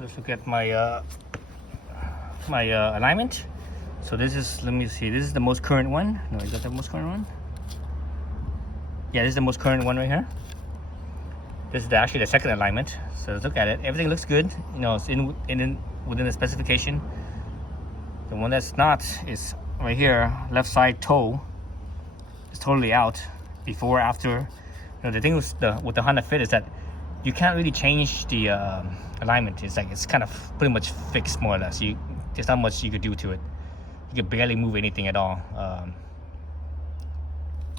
let's look at my alignment. So this is, let me see, this is the most current one. No, is that the most current one? Yeah, this is the most current one right here. This is actually the second alignment. So let's look at it. Everything looks good. You know, it's within the specification. The one that's not is right here. Left side toe is totally out. Before, after. You know, the thing with the Honda Fit is that you can't really change the alignment. It's like it's kind of pretty much fixed more or less. There's not much you could do to it. You can barely move anything at all.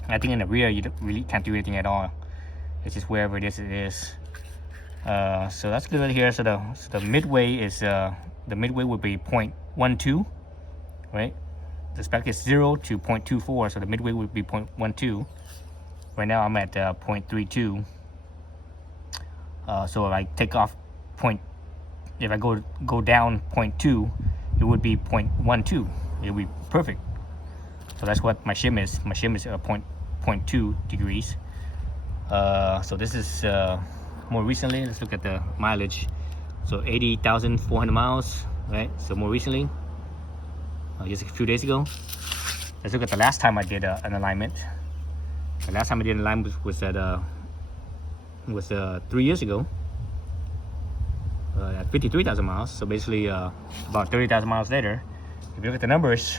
I think in the rear you really can't do anything at all. It's just wherever it is. So that's good right here. So the midway is the midway would be 0.12, right? The spec is 0 to 0.24, so the midway would be 0.12. Right now I'm at 0.32. So if I take off if I go down 0.2, it would be 0.12. It would be perfect. So that's what my shim is. My shim is 0.2 degrees. So this is more recently. Let's look at the mileage. So 80,400 miles, right? So more recently, just a few days ago. Let's look at the last time I did an alignment. The last time I did an alignment was at 3 years ago. At 53,000 miles. So basically, about 30,000 miles later. If you look at the numbers,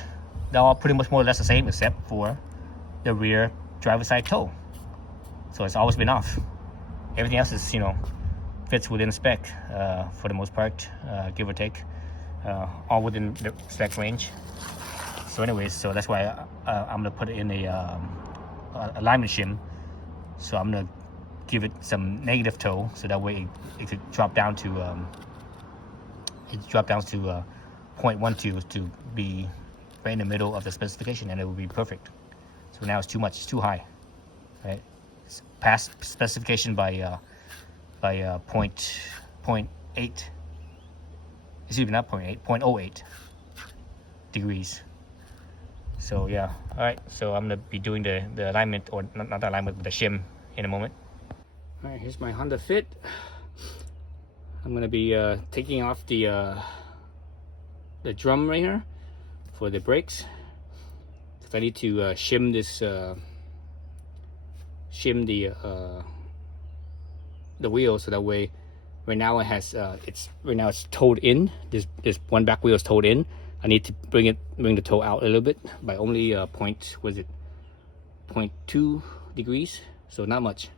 they're all pretty much more or less the same, except for the rear driver's side toe. So it's always been off. Everything else is, you know, fits within spec for the most part, give or take, all within the spec range. So anyways, so that's why I'm gonna put it in a alignment shim. So I'm gonna give it some negative toe, so that way it could drop down to 0.12 to be right in the middle of the specification, and it will be perfect. So now it's too much, it's too high, right? It's past specification by 0.8. It's even not 0.8, 0.08 degrees. So yeah, all right. So I'm gonna be doing the alignment, or not the alignment, but the shim in a moment. All right, here's my Honda Fit. I'm gonna be taking off the drum right here for the brakes, because I need to shim this, shim the wheel, so that way, right now it has right now it's towed in. This one back wheel is towed in. I need to bring the toe out a little bit by only 0.2 degrees, so not much.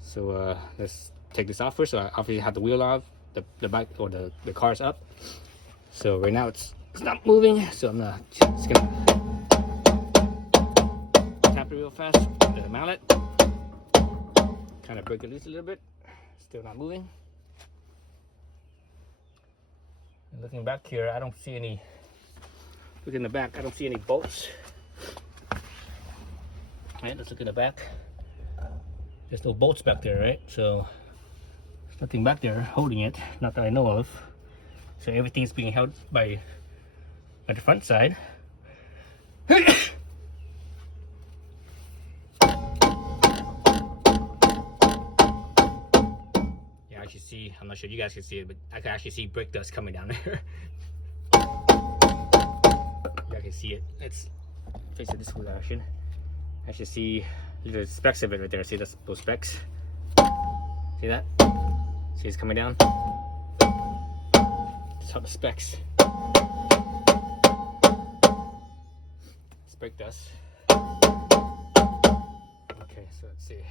So let's take this off first. So I obviously have the wheel off, the back, or the car's up. So right now it's not moving. So I'm just gonna tap it real fast, the mallet, kind of break it loose a little bit. Still not moving. And looking back here, I don't see any. Look in the back, I don't see any bolts. Alright, let's look in the back. There's no bolts back there, right? So there's nothing back there holding it, not that I know of. So everything's being held by the front side. Yeah, I can see, I'm not sure if you guys can see it, but I can actually see brake dust coming down there. Yeah, I can see it. Let's face it this direction. I should see the specks of it right there. See those specks? See that? See it's coming down? That's how the specks. It's brake dust. Okay, so let's see.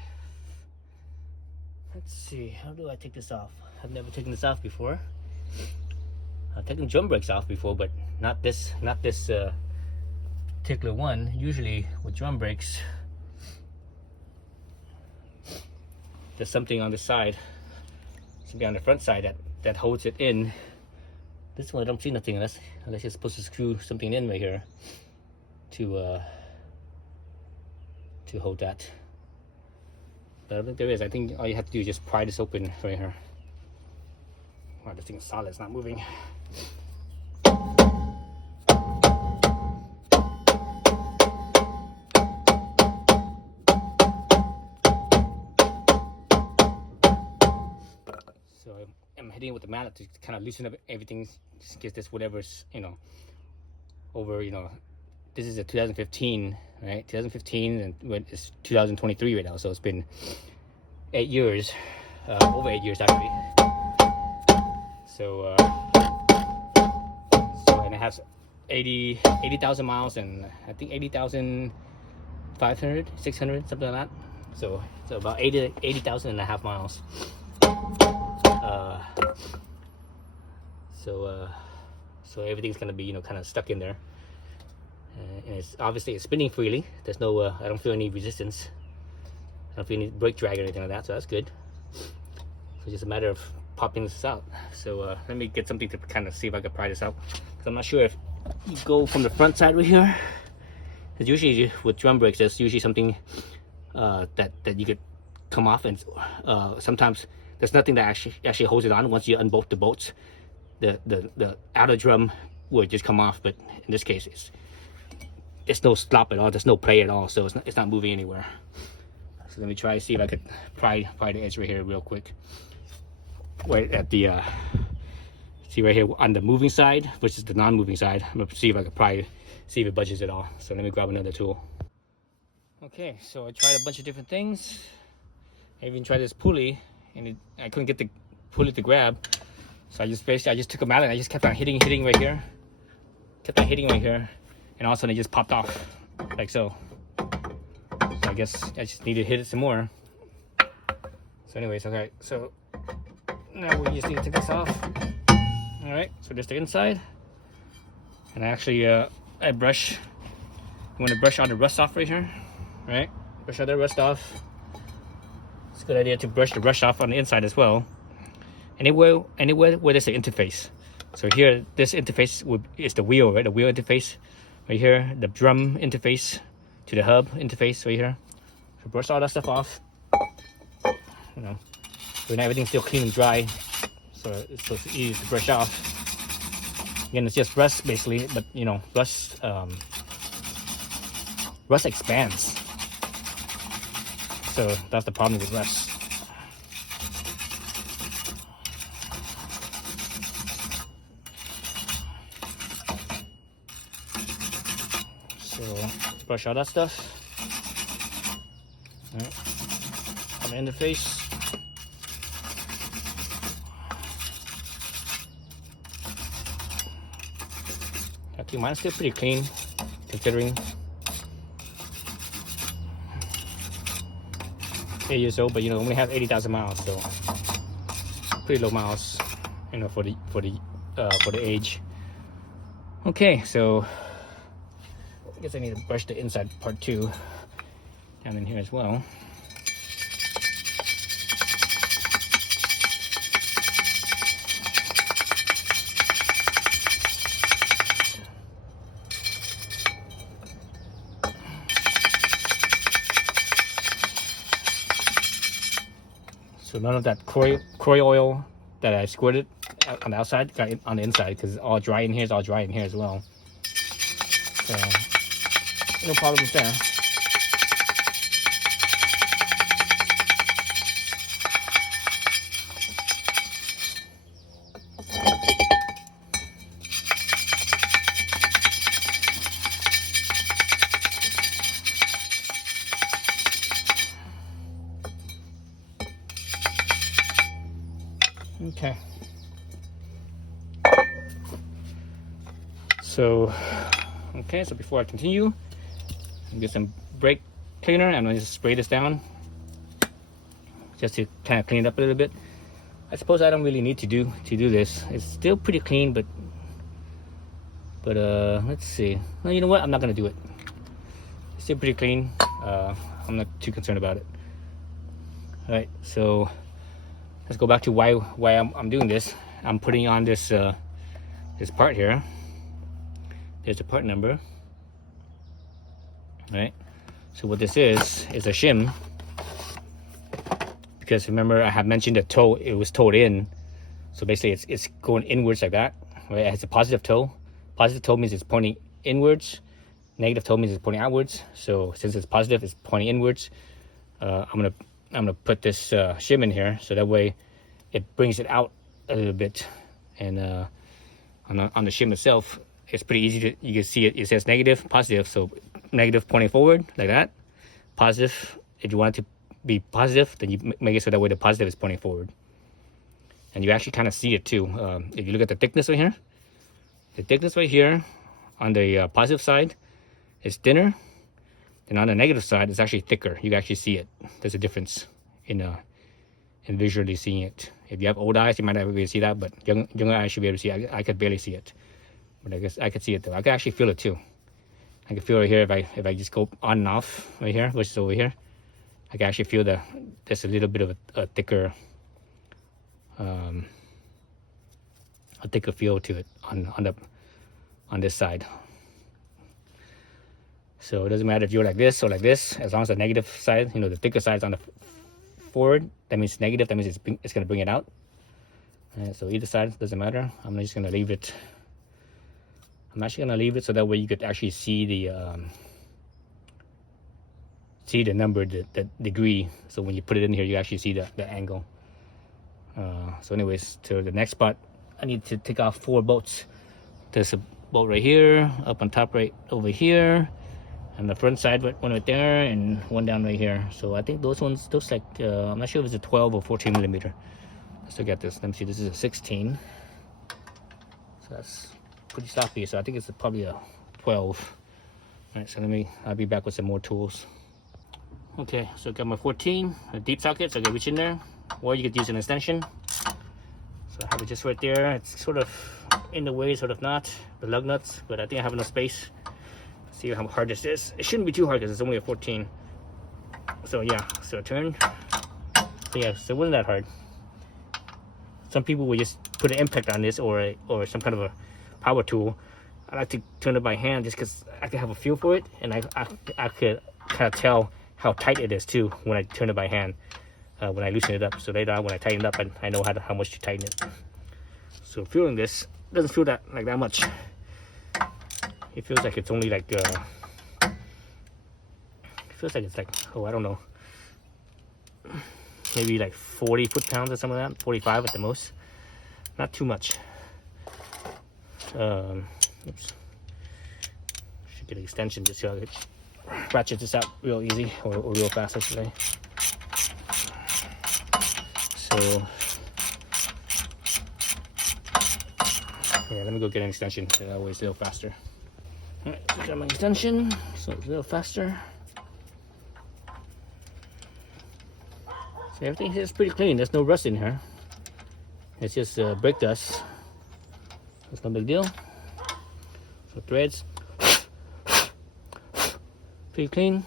Let's see, how do I take this off? I've never taken this off before. I've taken drum brakes off before, but not this particular one. Usually with drum brakes, there's something on the side, something on the front side that holds it in. This one I don't see nothing unless you're supposed to screw something in right here to hold that. But I don't think there is. I think all you have to do is just pry this open right here. Wow, this thing is solid, it's not moving. So I'm hitting it with the mallet to kind of loosen up everything, just get this whatever's, you know, over, you know, this is a 2015, right? 2015, and it's 2023 right now, so it's been 8 years, over 8 years actually. So, and it has 80,000 miles, and I think 80,500, 600, something like that. So about 80,000 and a half miles. So everything's gonna be, you know, kind of stuck in there, and it's obviously it's spinning freely. There's no I don't feel any resistance. I don't feel any brake drag or anything like that, so that's good. So it's just a matter of popping this out. So let me get something to kind of see if I can pry this out, because I'm not sure if you go from the front side right here. Because usually with drum brakes, there's usually something that you could come off, and sometimes there's nothing that actually holds it on. Once you unbolt the bolts, the outer drum will just come off. But in this case, it's no stop at all. There's no play at all, so it's not moving anywhere. So let me try to see if I could pry the edge right here real quick. Right at the see right here on the moving side versus the non-moving side. I'm gonna see if I could see if it budges at all. So let me grab another tool. Okay, so I tried a bunch of different things. I even tried this pulley, and I couldn't get the pulley to grab. So I just took a mallet and I just kept on hitting right here. Kept on hitting right here, and all of a sudden it just popped off, like so. So I guess I just need to hit it some more. So anyways, okay, so now we just need to take this off. All right, so there's the inside. And I actually, I want to brush all the rust off right here, right? Brush all the rust off. It's a good idea to brush the rust off on the inside as well. Anywhere where there's an interface. So here, this interface is the wheel, right? The wheel interface right here. The drum interface to the hub interface right here. So brush all that stuff off. You know, when everything's still clean and dry, so it's easy to brush off. Again, it's just rust basically, but you know, rust expands. So that's the problem with rust. So let's brush all that stuff. All right. On the interface. Okay, mine's still pretty clean, considering 8 years old, but you know, only have 80,000 miles, so pretty low miles, you know, for the age. Okay, so I guess I need to brush the inside part too, down in here as well. So none of that Croy oil that I squirted on the outside got on the inside, because all dry in here is all dry in here as well. So no problems there. Okay. So before I continue, I'll get some brake cleaner and I'm going to just spray this down just to kind of clean it up a little bit. I suppose I don't really need to do this. It's still pretty clean, but let's see. Well, you know what? I'm not going to do it. It's still pretty clean. I'm not too concerned about it. All right, so let's go back to why I'm doing this. I'm putting on this this part here. There's a part number. All right. So what this is a shim. Because remember I have mentioned the toe. It was towed in. So basically it's going inwards like that. Right? It has a positive toe. Positive toe means it's pointing inwards. Negative toe means it's pointing outwards. So since it's positive, it's pointing inwards. I'm gonna put this shim in here, so that way it brings it out a little bit. And on the shim itself, it's pretty easy to, you can see it says negative, positive. So negative pointing forward like that, positive. If you want it to be positive, then you make it so that way the positive is pointing forward. And you actually kind of see it too. If you look at the thickness right here, the thickness right here on the positive side is thinner, and on the negative side it's actually thicker. You can actually see it. There's a difference in visually seeing it. If you have old eyes, you might not be able to see that, but younger eyes should be able to see it. I could barely see it, but I guess I could see it though. I could actually feel it too. I can feel it right here if I just go on and off right here, which is over here. I can actually feel there's a little bit of a thicker feel to it on this side. So it doesn't matter if you're like this or like this, as long as the negative side, the thicker side is on the forward, that means negative, that means it's going to bring it out. So either side doesn't matter. I'm just going to leave it. I'm actually going to leave it so that way you could actually see the number, the degree. So when you put it in here, you actually see the angle. So anyways, to the next spot, I need to take off 4 bolts. There's a bolt right here, up on top right over here, and the front side one right there, and one down right here. So I think those like I'm not sure if it's a 12 or 14 millimeter. Let's look at this. Let me see. This is a 16, so that's pretty sloppy. So I think it's probably a 12. All right, so I'll be back with some more tools. Okay, so I got my 14, a deep socket, so I can reach in there, or you could use an extension. So I have it just right there. It's sort of in the way, sort of not, the lug nuts, but I think I have enough space. Let's see how hard this is. It shouldn't be too hard because it's only a 14. So yeah, so turn. So yeah, so it wasn't that hard. Some people would just put an impact on this or some kind of a power tool. I like to turn it by hand just because I can have a feel for it, and I could kind of tell how tight it is too when I turn it by hand. When I loosen it up, so later on when I tighten it up, I know how much to tighten it. So feeling this doesn't feel that much. It feels like it's only like it feels like it's like, oh, I don't know, maybe like 40 foot-pounds or something like that, 45 at the most. Not too much. Oops. Should get an extension just so I could ratchet this out real easy, or real fast, I should say. So yeah, let me go get an extension so that way it's a little faster. All right, got my extension, so it's a little faster. So everything here is pretty clean. There's no rust in here. It's just brake dust. That's no big deal. So threads, pretty clean.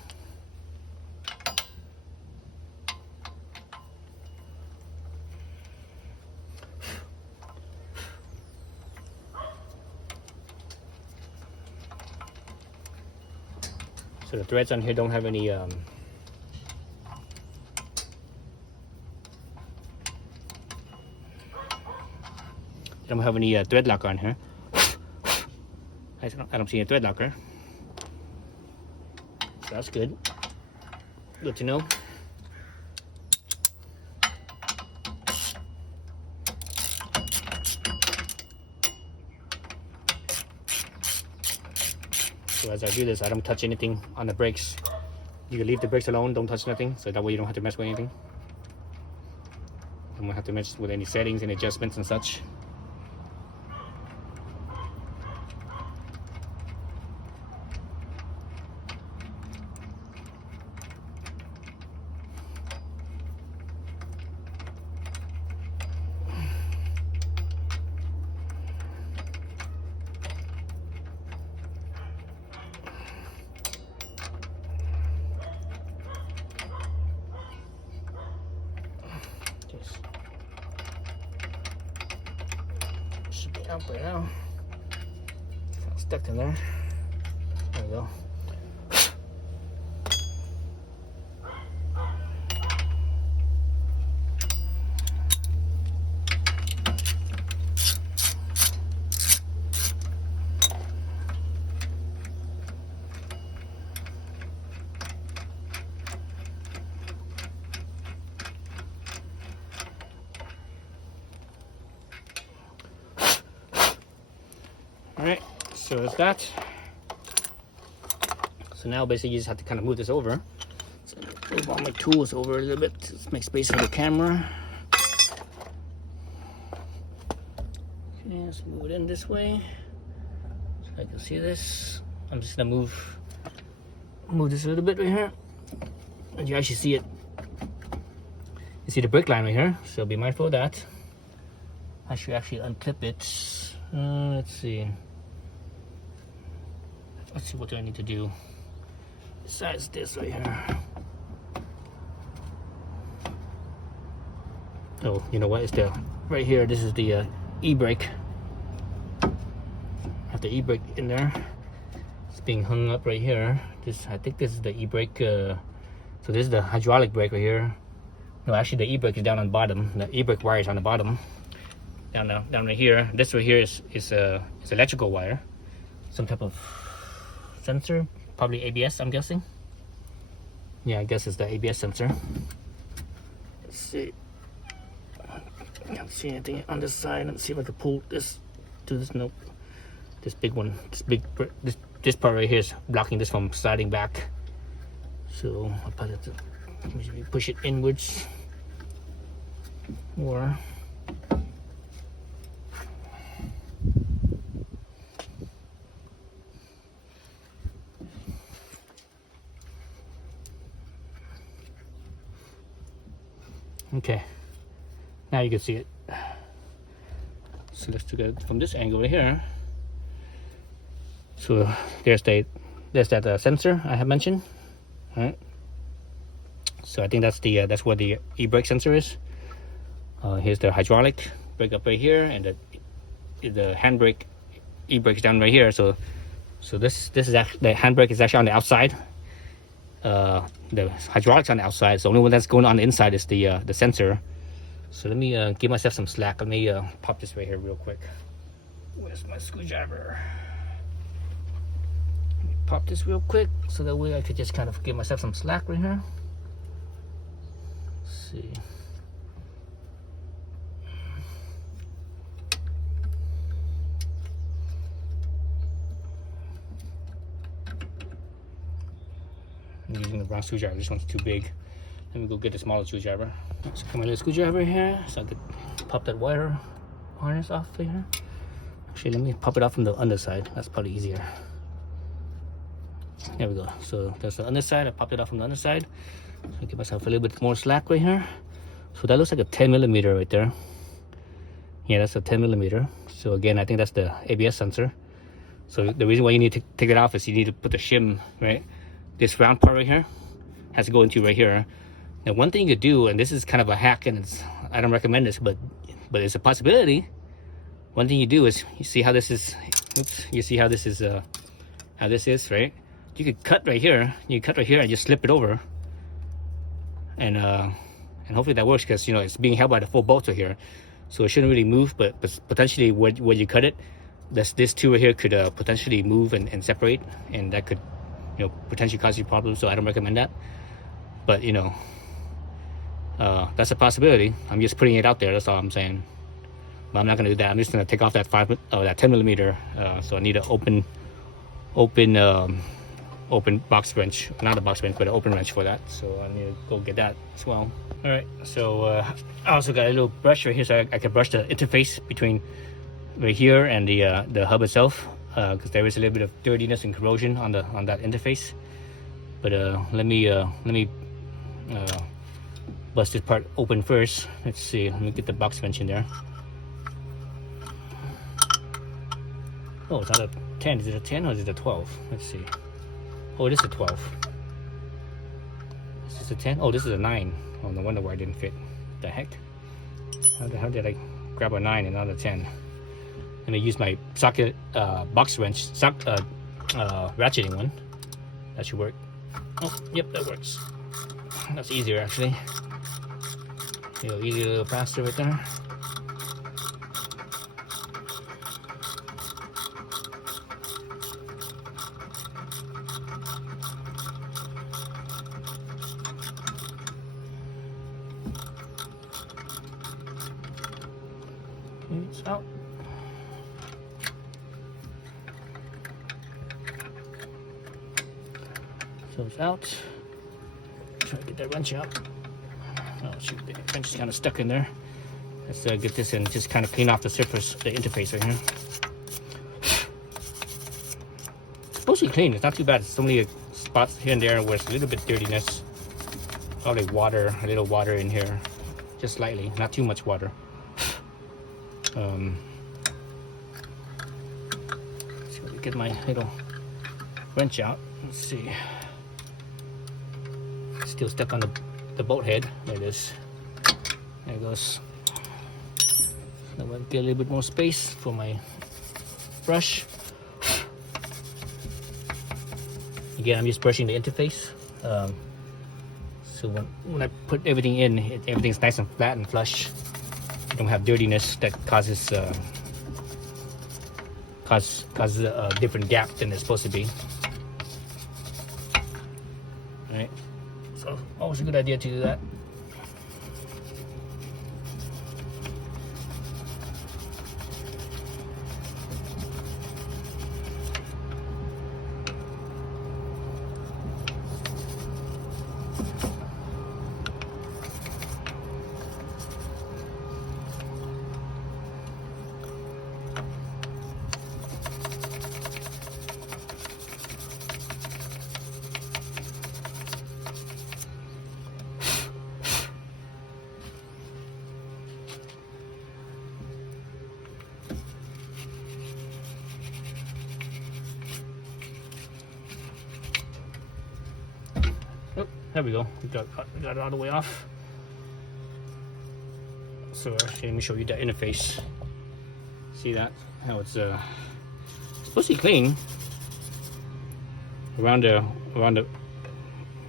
So the threads on here don't have any thread locker on here. I don't see a thread locker, so that's good. Good to know. So as I do this, I don't touch anything on the brakes. You can leave the brakes alone, don't touch nothing, so that way you don't have to mess with anything. You don't have to mess with any settings and adjustments and such. Should be out by now. It's stuck in there. There we go. All right, so it's that. So now basically you just have to kind of move this over. So move all my tools over a little bit. Let's make space for the camera. Okay, let's move it in this way so I can see this. I'm just gonna move this a little bit right here, and you actually see it. You see the brake line right here, so be mindful of that. I should actually unclip it. Let's see what do I need to do besides this right here. Oh, you know what? It's the right here. This is the e-brake. I have the e-brake in there. It's being hung up right here. I think this is the e-brake. So this is the hydraulic brake right here. No, actually the e-brake is down on the bottom. The e-brake wire is on the bottom. Down right here. This right here is electrical wire. Some type of sensor, probably ABS, I'm guessing. Yeah, I guess it's the ABS sensor. Let's see. I can't see anything on this side. Let's see if I can pull this to this. Nope. This big one. This part right here is blocking this from sliding back. So I'll put it. Maybe push it inwards. Or okay, now you can see it. So let's look at it from this angle right here. So there's that sensor I have mentioned. All right. So I think that's where the e-brake sensor is. Here's the hydraulic brake up right here, and the handbrake e-brake is down right here. So this is actually the handbrake is actually on the outside. The hydraulics on the outside. So the only one that's going on the inside is the sensor. So let me give myself some slack. Let me pop this right here real quick. Where's my screwdriver? Let me pop this real quick so that way I could just kind of give myself some slack right here. Let's see. I'm using the wrong screwdriver. This one's too big. Let me go get the smaller screwdriver. So come my little screwdriver here, so I could pop that wire harness off here. Actually, let me pop it off from the underside. That's probably easier. There we go. So there's the underside. I popped it off from the underside. So give myself a little bit more slack right here. So that looks like a 10mm right there. Yeah, that's a 10mm. So again, I think that's the ABS sensor. So the reason why you need to take it off is you need to put the shim, right? This round part right here has to go into right here. Now, one thing you could do, and this is kind of a hack, and I don't recommend this, but it's a possibility. One thing you do is you see how this is. Oops, you see how this is. How this is, right? You could cut right here. You cut right here and just slip it over, and hopefully that works, because it's being held by the full bolts right here, so it shouldn't really move. But potentially, when you cut it, this two right here could potentially move and separate, and that could potentially cause you problems. So I don't recommend that. But that's a possibility. I'm just putting it out there. That's all I'm saying. But I'm not going to do that. I'm just going to take off that 10mm. So I need an open box wrench, not a box wrench, but an open wrench for that. So I need to go get that as well. All right. So I also got a little brush right here, so I can brush the interface between right here and the hub itself, because there is a little bit of dirtiness and corrosion on that interface. But let me bust this part open first. Let's see. Let me get the box wrench in there. Oh, it's not a 10. Is it a 10 or is it a 12? Let's see. Oh, it is a 12. Is this a 10? Oh, this is a 9. Oh, no wonder why it didn't fit. The heck? How the hell did I grab a 9 and not a 10? Let me use my socket box wrench, ratcheting one. That should work. Oh, yep, that works. That's easier actually. A little easier, a little faster right there. Okay, it's out. So it's out. Try to get that wrench out. Oh shoot, the wrench is kind of stuck in there. Let's get this and just kind of clean off the surface, the interface right here. It's mostly clean. It's not too bad. It's only spots here and there where it's a little bit dirtiness. Probably water, a little water in here, just slightly, not too much water. So let me get my little wrench out. Let's see. Still stuck on the bolt head. There it is. There it goes. Now I'll get a little bit more space for my brush. Again, I'm just brushing the interface. So when I put everything in, everything's nice and flat and flush. You don't have dirtiness that causes a different gap than it's supposed to be. All right. So always a good idea to do that. Oh, there we go. We got it all the way off. So actually, let me show you the interface. See that? How it's supposed to be clean. Around the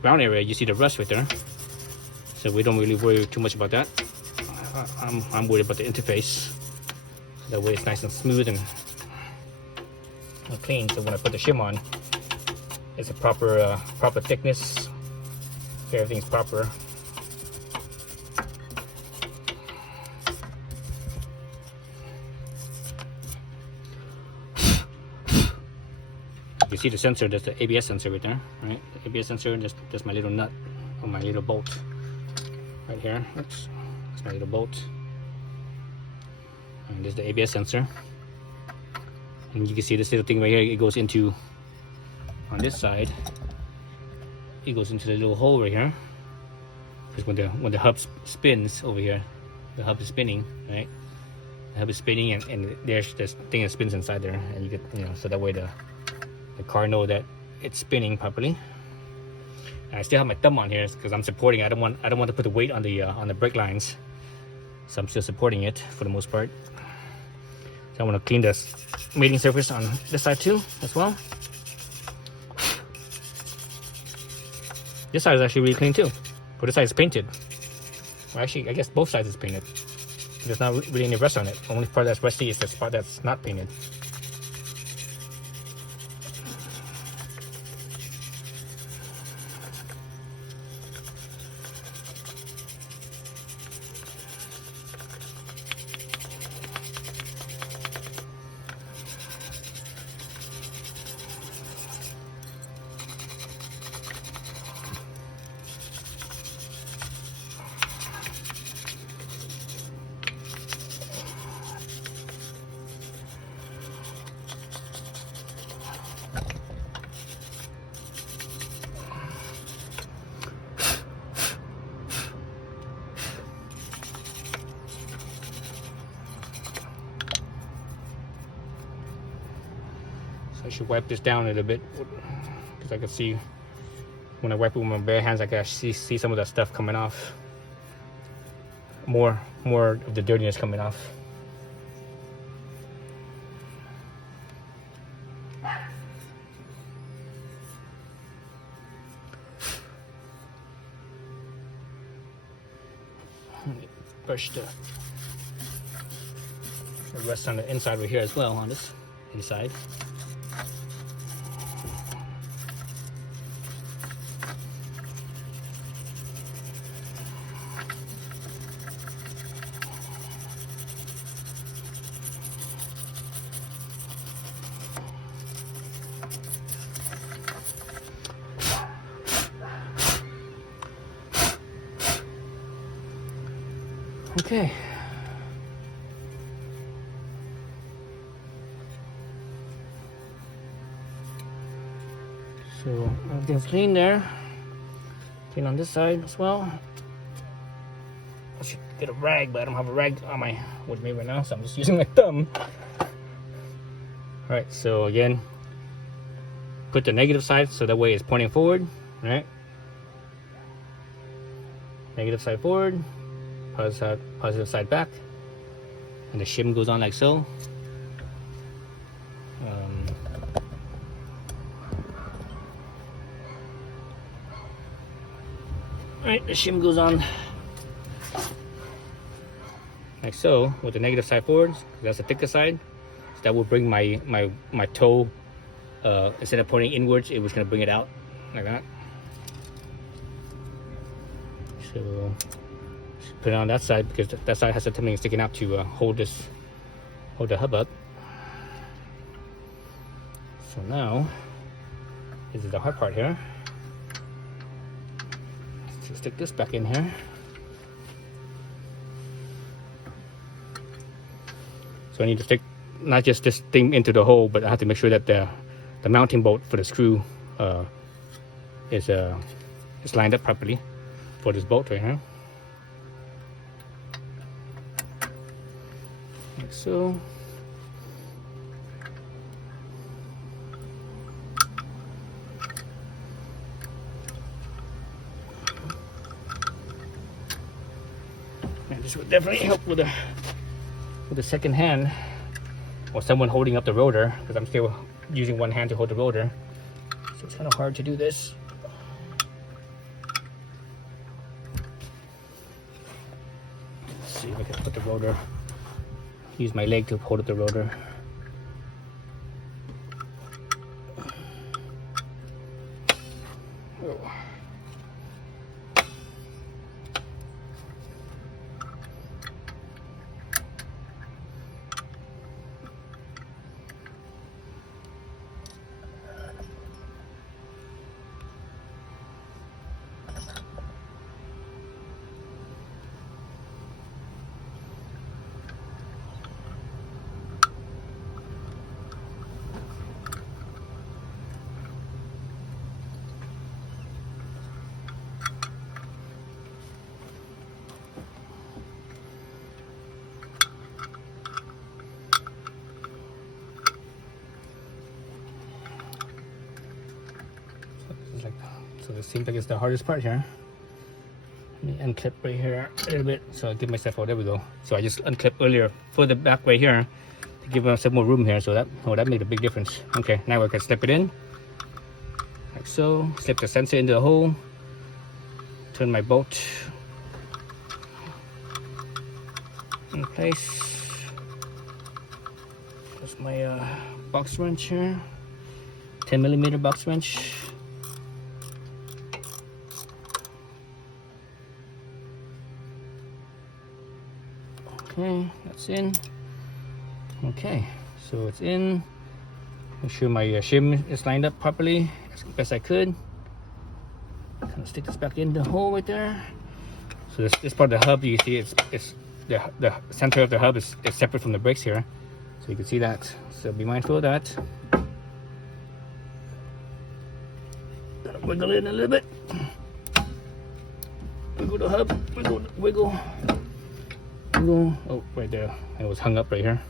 brown area, you see the rust right there. So we don't really worry too much about that. I'm worried about the interface. That way it's nice and smooth and clean. So when I put the shim on, it's a proper thickness. Everything's proper. You see the sensor, that's the ABS sensor right there, right? The ABS sensor, that's my little nut on my little bolt right here. Oops, that's my little bolt. And there's the ABS sensor. And you can see this little thing right here, it goes into, on this side, it goes into the little hole right here. Because when the hub spins over here, the hub is spinning, right? The hub is spinning, and there's this thing that spins inside there, and you get, so that way the car know that it's spinning properly. And I still have my thumb on here because I'm supporting. I don't want to put the weight on the brake lines, so I'm still supporting it for the most part. So I want to clean the mating surface on this side too, as well. This side is actually really clean too. But this side is painted. Well, actually, I guess both sides is painted. There's not really any rust on it. The only part that's rusty is the spot that's not painted. I should wipe this down a little bit because I can see when I wipe it with my bare hands, I can actually see some of that stuff coming off. More of the dirtiness coming off. Brush the rest on the inside right here as well, on this inside. Okay. So everything's clean there. Clean on this side as well. I should get a rag, but I don't have a rag on my with me right now, so I'm just using my thumb. Alright, so again, put the negative side so that way it's pointing forward, right? Negative side forward, positive side back, and the shim goes on like so. Alright, the shim goes on like so with the negative side forward, that's the thicker side. So that will bring my toe, instead of pointing inwards, it was going to bring it out like that. So put it on that side because that side has something sticking out to hold the hub up. So now this is the hard part here. Let's stick this back in here. So I need to stick not just this thing into the hole, but I have to make sure that the mounting bolt for the screw is lined up properly for this bolt right here. Like so. And this would definitely help with the second hand, or someone holding up the rotor, because I'm still using one hand to hold the rotor, so it's kind of hard to do this. Let's see if I can put the rotor, use my leg to hold up the rotor. Oh. So this seems like it's the hardest part here. Let me unclip right here a little bit, so I give myself, oh, there we go. So I just unclipped earlier for the back right here to give myself more room here, so that made a big difference. Okay, now we can slip it in like so. Slip the sensor into the hole, turn my bolt in place. There's my box wrench here, 10mm box wrench. Okay, that's in. Okay, so it's in. Make sure my shim is lined up properly as best I could. Kind of stick this back in the hole right there. So this part of the hub, you see, it's the center of the hub is separate from the brakes here, so you can see that. So be mindful of that. Gotta wiggle it in a little bit. Wiggle the hub. Wiggle. Oh, right there. It was hung up right here.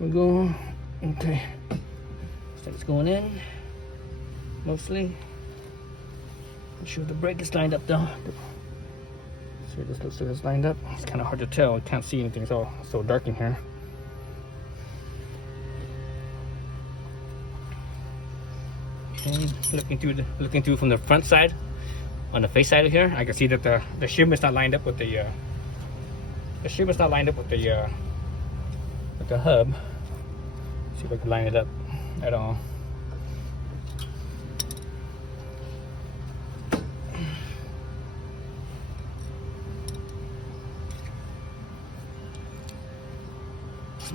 Wiggle. Okay. So it's going in. Mostly. Make sure the brake is lined up though. So this looks like it's lined up. It's kind of hard to tell. I can't see anything. It's all so dark in here. Okay. Looking through from the front side. On the face side of here, I can see that the shim is not lined up with the hub. See if I can line it up at all.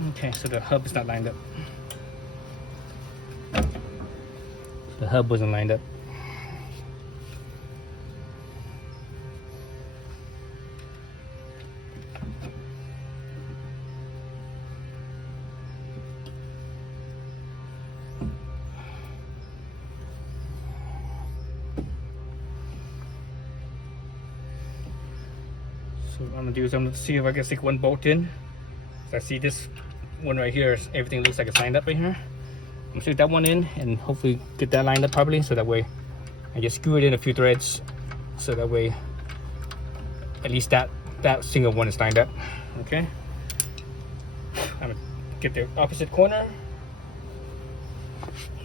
Okay, so the hub is not lined up. The hub wasn't lined up. So what I'm gonna do is I'm gonna see if I can stick one bolt in. So I see this one right here, everything looks like it's lined up right here. I'm gonna stick that one in and hopefully get that lined up properly, so that way I just screw it in a few threads, so that way at least that single one is lined up. Okay, I'm gonna get the opposite corner.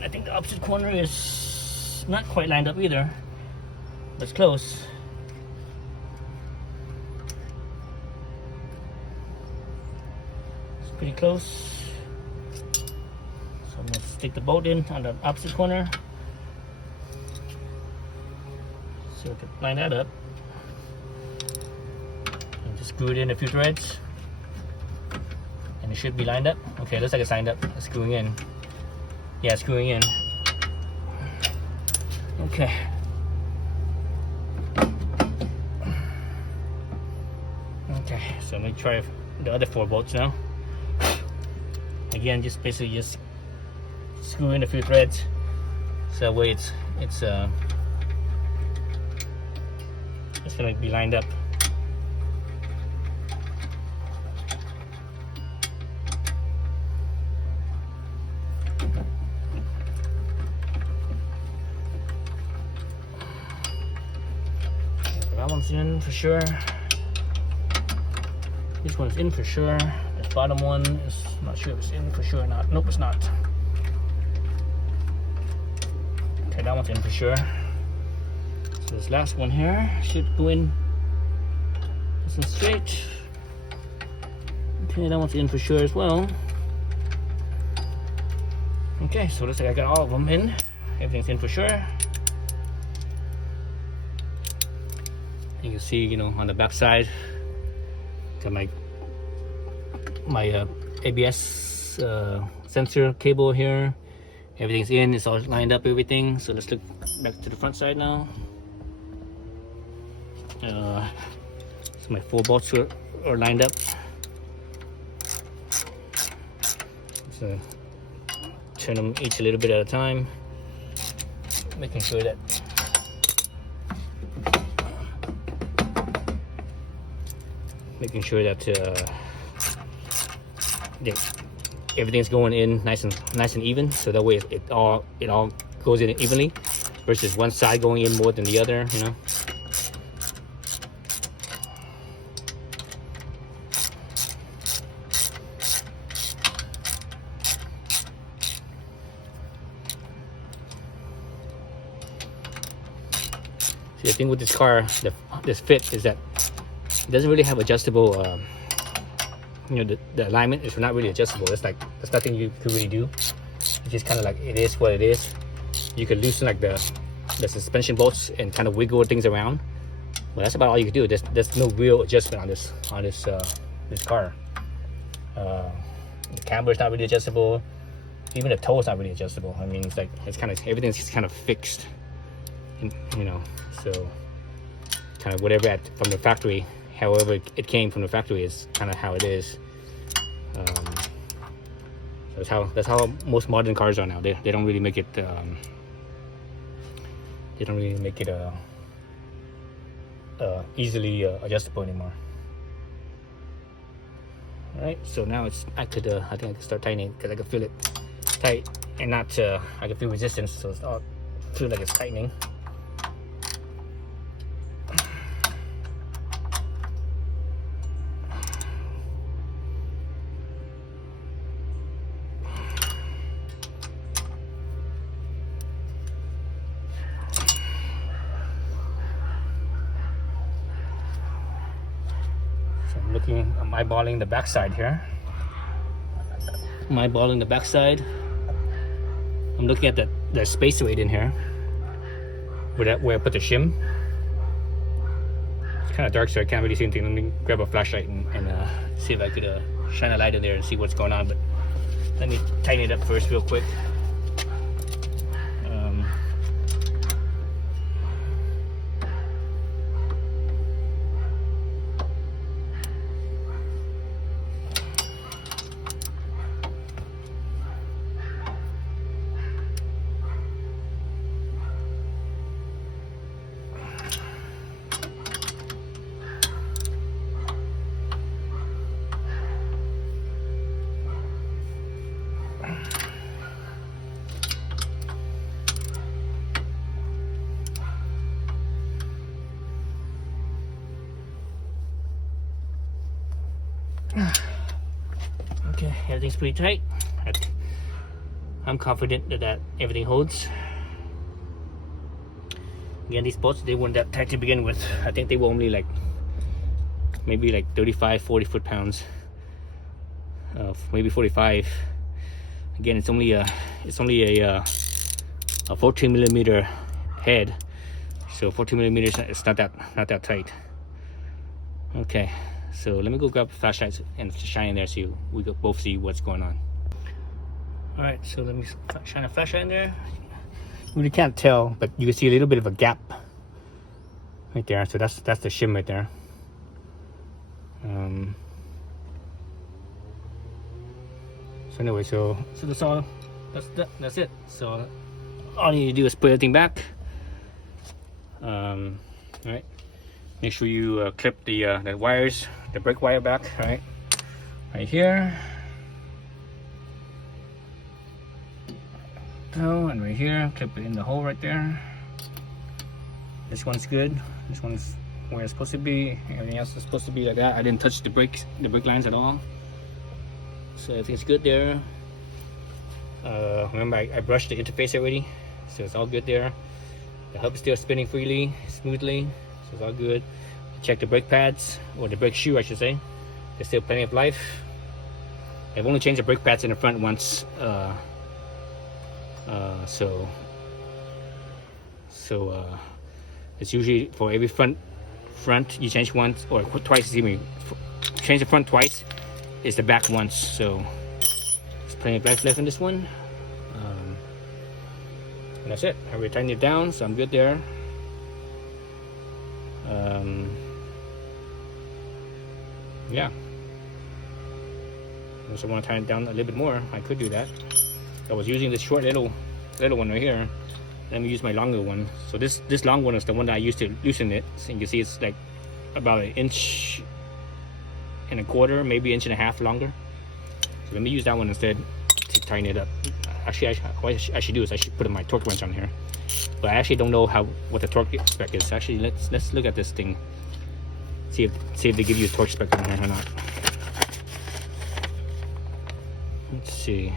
I think the opposite corner is not quite lined up either, but it's close. It's pretty close. So I'm going to stick the bolt in on the opposite corner. So we can line that up. And just screw it in a few threads. And it should be lined up. Okay, looks like it's lined up. It's screwing in. Yeah, screwing in. Okay. Okay, so let me try the other 4 bolts now. Again, just basically just screw in a few threads, so that way it's gonna be lined up. That one's in for sure. This one's in for sure. This bottom one is not sure if it's in for sure or not. Nope, it's not. Okay, that one's in for sure. So this last one here should go in nice and straight. Okay, that one's in for sure as well. Okay, so looks like I got all of them in. Everything's in for sure. You can see, you know, on the back side, got my ABS sensor cable here. Everything's in, it's all lined up, everything. So let's look back to the front side now. So my 4 bolts are lined up. So turn them each a little bit at a time, making sure that everything's going in nice and even, so that way it all goes in evenly, versus one side going in more than the other, you know. See, the thing with this car, this fit, is that it doesn't really have adjustable. You know, the alignment is not really adjustable. It's like there's nothing you could really do. It's just kind of like it is what it is. You could loosen like the suspension bolts and kind of wiggle things around, but that's about all you can do. There's no real adjustment on this car. The camber is not really adjustable. Even the toe is not really adjustable. I mean, it's kind of everything's just kind of fixed, you know. So kind of whatever from the factory, however it came from the factory, is kind of how it is. So that's how most modern cars are now. They don't really make it easily adjustable anymore. All right, so now I think I can start tightening, because I can feel it tight and not I can feel resistance, so it's all feel like it's tightening. I'm eyeballing the backside here. I'm eyeballing the backside. I'm looking at the spacer weight in here, where I put the shim. It's kind of dark, so I can't really see anything. Let me grab a flashlight and see if I could shine a light in there and see what's going on. But let me tighten it up first real quick. Okay, everything's pretty tight. I'm confident that everything holds. Again, these bolts, they weren't that tight to begin with. I think they were only like maybe like 35-40 foot-pounds, maybe 45. Again, it's only a 14 millimeter head, so 14 millimeters, it's not that tight. Okay, so let me go grab a flashlight and shine in there so we both see what's going on. All right, so let me shine a flashlight in there. You really can't tell, but you can see a little bit of a gap right there. So that's the shim right there. So anyway, so that's all. That's it. So all you need to do is put everything back. All right. Make sure you clip the wires, the brake wire back. Right here. So, and right here, clip it in the hole right there. This one's good. This one's where it's supposed to be. Everything else is supposed to be like that. I didn't touch the brake lines at all. So everything's good there. Remember, I brushed the interface already, so it's all good there. The hub is still spinning freely, smoothly, so it's all good. Check the brake pads, or the brake shoe, I should say. There's still plenty of life. I've only changed the brake pads in the front once. It's usually for every front you change once or twice. Change the front twice, is the back once. So there's plenty of life left in this one. And that's it. I already tightened it down, so I'm good there. Yeah. Unless I want to tighten it down a little bit more, I could do that. I was using this short little one right here. Let me use my longer one. So this long one is the one that I used to loosen it. So you can see it's like about 1.25 inches, maybe 1.5 inches longer. So let me use that one instead to tighten it up. Actually, what I should do is I should put my torque wrench on here. But I actually don't know what the torque spec is. Actually, let's look at this thing. See if they give you a torque spec on here or not. Let's see.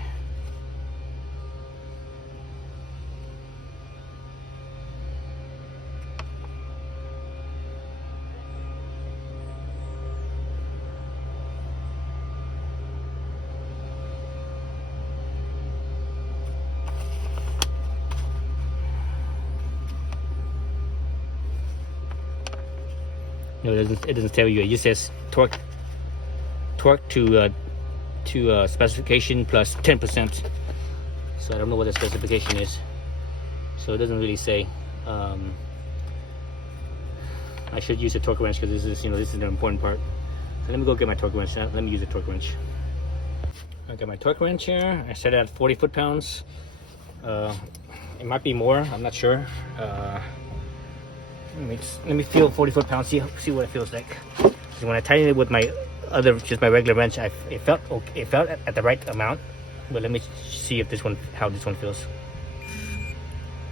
No, it doesn't tell you. It just says torque to specification plus 10%. So I don't know what the specification is. So it doesn't really say. I should use a torque wrench because this is the important part. So let me go get my torque wrench. Let me use a torque wrench. I got my torque wrench here. I set it at 40 foot-pounds. It might be more. I'm not sure. Let me feel 40 foot-pounds. See what it feels like. So when I tighten it with my regular wrench, it felt okay. It felt at the right amount. But let me see if how this one feels.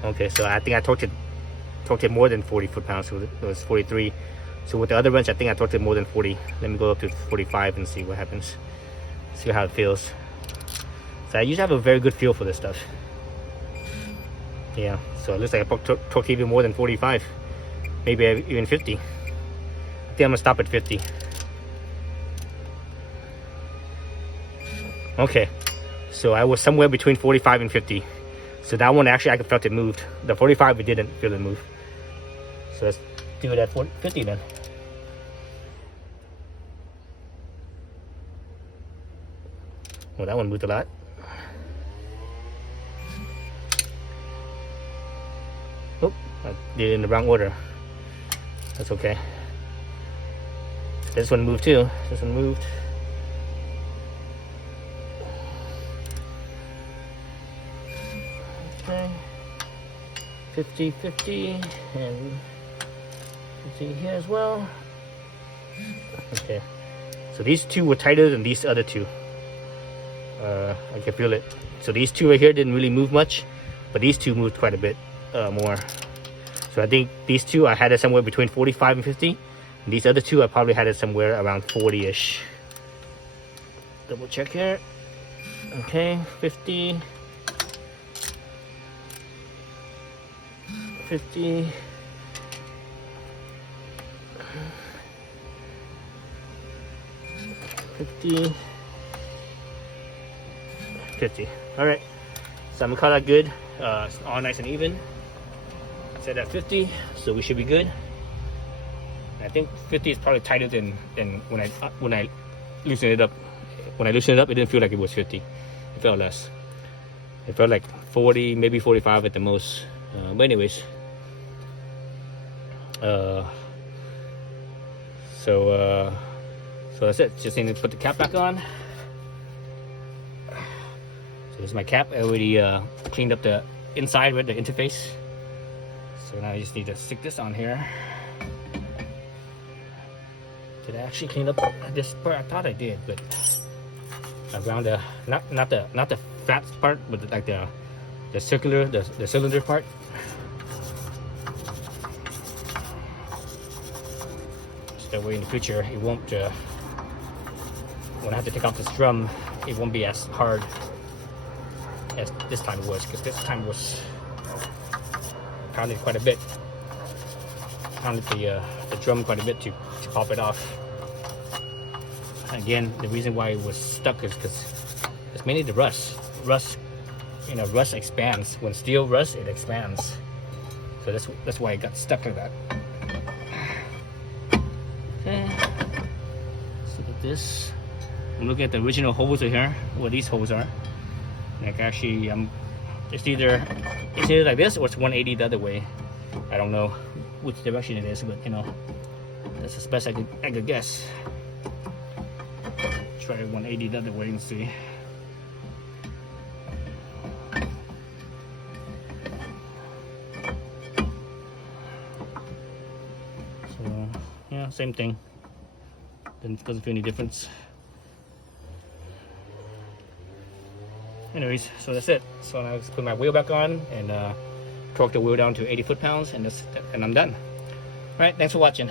Okay, so I think I torqued it more than 40 foot-pounds. So it was 43. So with the other wrench, I think I torqued it more than 40. Let me go up to 45 and see what happens. See how it feels. So I usually have a very good feel for this stuff. Yeah, so it looks like I torqued even more than 45. Maybe even 50. I think I'm gonna stop at 50. Okay, so I was somewhere between 45 and 50. So that one actually I felt it moved. The 45 we didn't feel it move. So let's do it at 50 then. Well, that one moved a lot. Oh, I did it in the wrong order. That's okay. This one moved too. This one moved. Okay. 50, 50, and 50 here as well. Okay. So these two were tighter than these other two. I can feel it. So these two right here didn't really move much, but these two moved quite a bit more. So I think these two I had it somewhere between 45 and 50. And these other two I probably had it somewhere around 40-ish. double check here. Okay, 50, 50, 50, 50. All right, so I'm gonna call that good. It's all nice and even. Set at 50, so we should be good. I think 50 is probably tighter than when I loosened it up. When I loosened it up, it didn't feel like it was 50. It felt less. It felt like 40, maybe 45 at the most. But anyways, so that's it. Just need to put the cap back on. So this is my cap. I already cleaned up the inside with the interface. So now I just need to stick this on here. Did I actually clean up this part? I thought I did, but around the not the flat part, but like the circular, the cylinder part. So that way in the future it won't. When I have to take off this drum, it won't be as hard as this time was, because this time was pounded quite a bit. Pounded the drum quite a bit to pop it off. Again, the reason why it was stuck is because it's mainly the rust. Rust, you know, rust expands. When steel rusts, it expands. So that's why it got stuck like that. Okay. Let's look at this. I'm looking at the original holes right here, where these holes are. Like actually, it's either like this or it's 180 the other way. I don't know which direction it is, but you know, that's as best I could guess. Try 180 the other way and see. So yeah, same thing. Doesn't feel any difference. Anyways, so that's it. So now I just put my wheel back on and torque the wheel down to 80 foot-pounds, and I'm done. All right, thanks for watching.